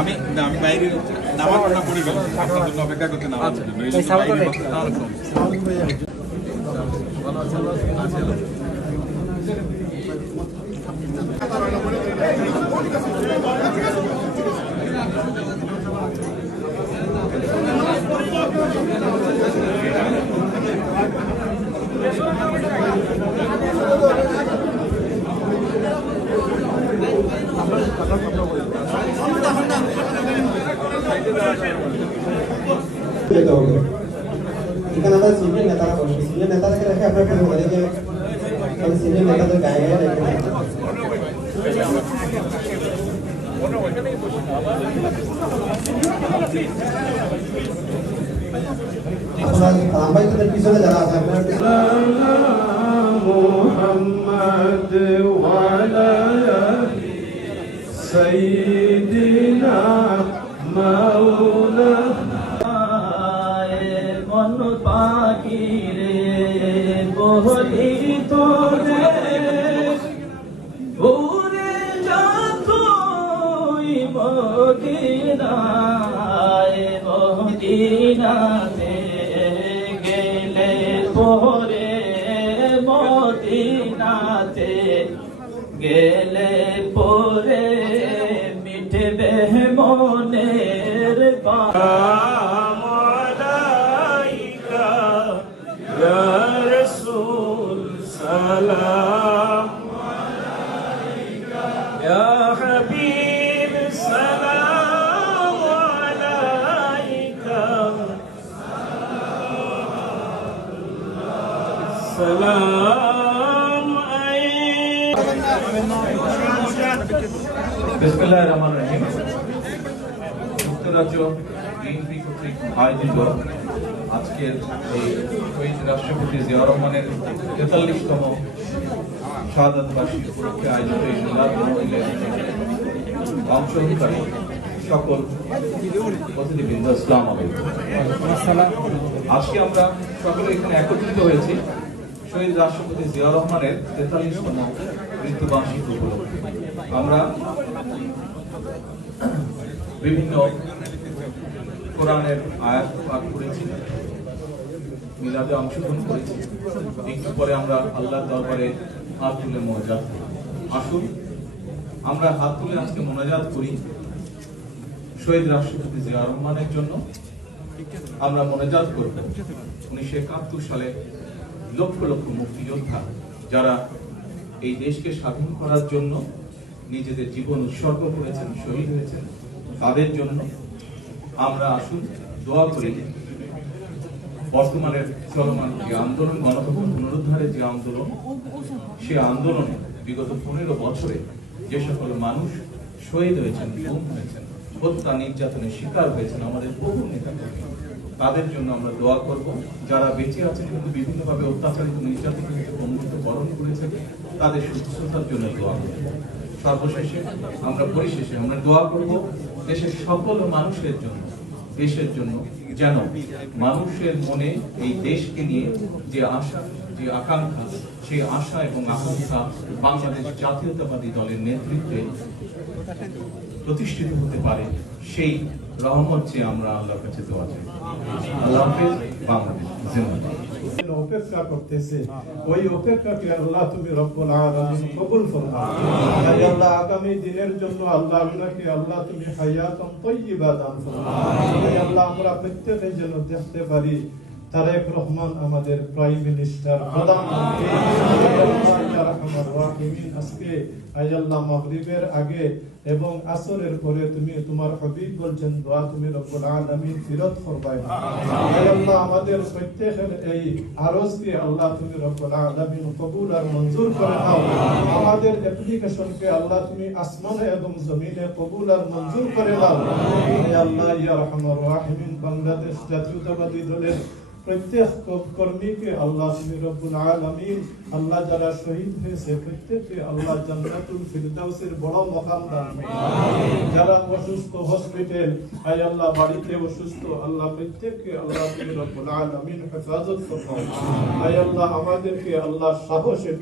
আমি বাইরে নামাজটা পড়ি আপনার জন্য অপেক্ষা করতে না এখানে আমাদের সিনিয়র নেতারা বসে সিনিয়র নেতাদেরকে রেখে আপনার কোনো বলে যে সিনিয়র নেতাদের গায়ে গায়ে রেখে আমাদের পিছনে যারা আছে আপনার মুহাম্মদ ওয়ালা সাইয়্যিদিনা মাওলা মন পাখি রে বহলি তোরে উড়ে যা তুই মদিনায় মদিনাতে গেলে পরে মদিনাতে গেলে পরে মিটবে মনের মালাইকা ইয়া রাসূল সালাম আলাইকা ইয়া হাবিব সালাম আলাইকা সালাম বিসমিল্লাহির রহমানির রহিম। যুক্তরাজ্য বিএনপি কর্তৃক আয়োজিত আজকের এই শহীদ রাষ্ট্রপতি জিয়াউর রহমানের ৪৩তম শাহাদাত বার্ষিকী উপলক্ষে আয়োজিত এই মিলাদ মাহফিলের অংশগ্রহণকারী সকল অতিথিবৃন্দ, আসসালামু আলাইকুম। আজকে আমরা সকলে এখানে একত্রিত হয়েছি শহীদ রাষ্ট্রপতি জিয়াউর রহমানের ৪৩তম মৃত্যুবার্ষিকী উপলক্ষে। আমরা বিভিন্ন কোরআনের আয়াত পাঠ করেছি, মিলাদে অংশগ্রহণ করেছি। একটু পরে আমরা আল্লাহর দরবারে হাত তুলে মোনাজাত করি। আসুন আমরা হাত তুলে আজকে মোনাজাত করি শহীদ রাষ্ট্রপতি জিয়াউর রহমানের জন্য। আমরা মোনাজাত করব 1971 সালে লক্ষ লক্ষ মুক্তিযোদ্ধা যারা এই দেশকে স্বাধীন করার জন্য নিজেদের জীবন উৎসর্গ করেছেন, শহীদ হয়েছেন, তাদের জন্য। আমরা আসুন দোয়া করি বর্তমানের চলমান যে আন্দোলন, গণতন্ত্র পুনরুদ্ধারের যে আন্দোলন, সে আন্দোলনে বিগত 15 বছরে যে সকল মানুষ শহীদ হয়েছেন, গুম হয়েছেন, হত্যা নির্যাতনের শিকার হয়েছেন, আমাদের বহু নেতা কর্মী, তাদের জন্য আমরা দোয়া করব। যারা বেঁচে আছেন কিন্তু বিভিন্নভাবে অত্যাচারিত, নির্যাতিত, অমৃত্যু বরণ করেছেন, তাদের সুস্থতার জন্য দোয়া করব। সর্বশেষে আমরা পরিশেষে আমরা দোয়া করব দেশের সকল মানুষের জন্য, দেশের জন্য, যেন মানুষের মনে এই দেশকে নিয়ে যে আশা, যে আকাঙ্ক্ষা, সেই আশা এবং আকাঙ্ক্ষা বাংলাদেশ জাতীয়তাবাদী দলের নেতৃত্বে প্রতিষ্ঠিত হতে পারে। সেই রহমত চেয়ে আমরা আল্লাহর কাছে দোয়া চাই। আল্লাহ হাফেজ। বাংলাদেশ জিন্দাবাদ। অপেক্ষা করতেছে, ওই অপেক্ষাকে আল্লাহ তুমি রব্বুল আলামিন কবুল ফরমাও। আল্লাহ আগামী দিনের জন্য আল্লাহ আপনাকে আল্লাহ তুমি হায়াতান তাইয়্যিবা দান ফরমাও। আল্লাহ আমরা প্রত্যেকে যেন দেখতে পারি তারেক রহমান আমাদের প্রাইম মিনিস্টার, প্রধানমন্ত্রী। আজকে আল্লাহ মাগরিবের আগে এবং আসরের পরে তুমি তোমার হাবিব বলছেন দোয়া তুমি রব্বুল আলামিন ফিরত করবাই। আল্লাহ আমাদের প্রত্যেকের এই আরজকে আল্লাহ তুমি রব্বুল আলামিন কবুল আর মঞ্জুর করে নাও। আমাদের অ্যাপ্লিকেশনকে আল্লাহ তুমি আসমানে এবং জমিনে কবুল আর মঞ্জুর করে নাও। আল্লাহ ইয়া রাহমার রাহিমিন, বাংলাদেশ জাতীয়তাবাদী দলের প্রত্যেক কর্মীকে আল্লাহ তুমি রব্বুল আলামিন আল্লাহ যারা শহীদ হয়েছে প্রত্যেককে আল্লাহ জান্নাতুল ফিরদাউসের বড় মাকাম দান করুন। যারা অসুস্থ হসপিটাল, আয় আল্লাহ বাড়িতে অসুস্থ, আল্লাহ প্রত্যেককে আল্লাহ তুমি রব্বুল আলামিন হেফাজত করুন। আয় আল্লাহ আমাদেরকে আল্লাহ সাহসের